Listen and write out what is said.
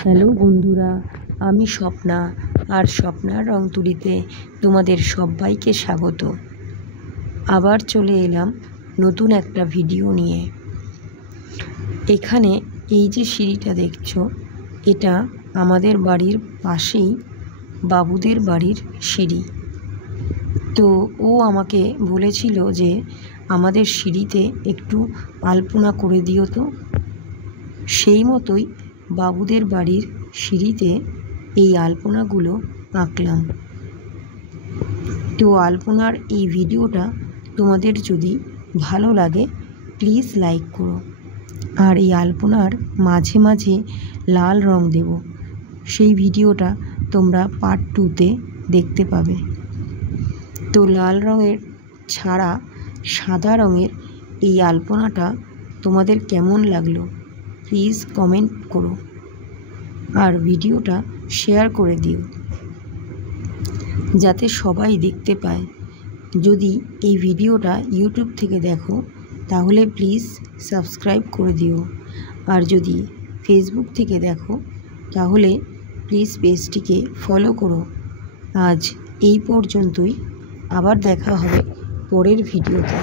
হ্যালো বন্ধুরা, আমি স্বপ্না আর স্বপ্নার রং তুলিতে তোমাদের সবাইকে স্বাগত। আবার চলে এলাম নতুন একটা ভিডিও নিয়ে। এখানে এই যে সিঁড়িটা দেখছো, এটা আমাদের বাড়ির পাশেই বাবুদের বাড়ির সিঁড়ি। তো ও আমাকে বলেছিল যে আমাদের সিঁড়িতে একটু আলপনা করে দিও। তো সেই মতোই বাবুদের বাড়ির সিঁড়িতে এই আলপনাগুলো আঁকলাম। তো আলপনার এই ভিডিওটা তোমাদের যদি ভালো লাগে প্লিজ লাইক করো। আর এই আলপনার মাঝে মাঝে লাল রং দেব, সেই ভিডিওটা তোমরা পার্ট 2-তে দেখতে পাবে। তো লাল রঙের ছাড়া সাদা রঙের এই আলপনাটা তোমাদের কেমন লাগলো প্লিজ কমেন্ট করো আর ভিডিওটা শেয়ার করে দিও যাতে সবাই দেখতে পায়। যদি এই ভিডিওটা ইউটিউব থেকে দেখো তাহলে প্লিজ সাবস্ক্রাইব করে দিও, আর যদি ফেসবুক থেকে দেখো তাহলে প্লিজ পেজটিকে ফলো করো। আজ এই পর্যন্তই, আবার দেখা হবে পরের ভিডিওতে।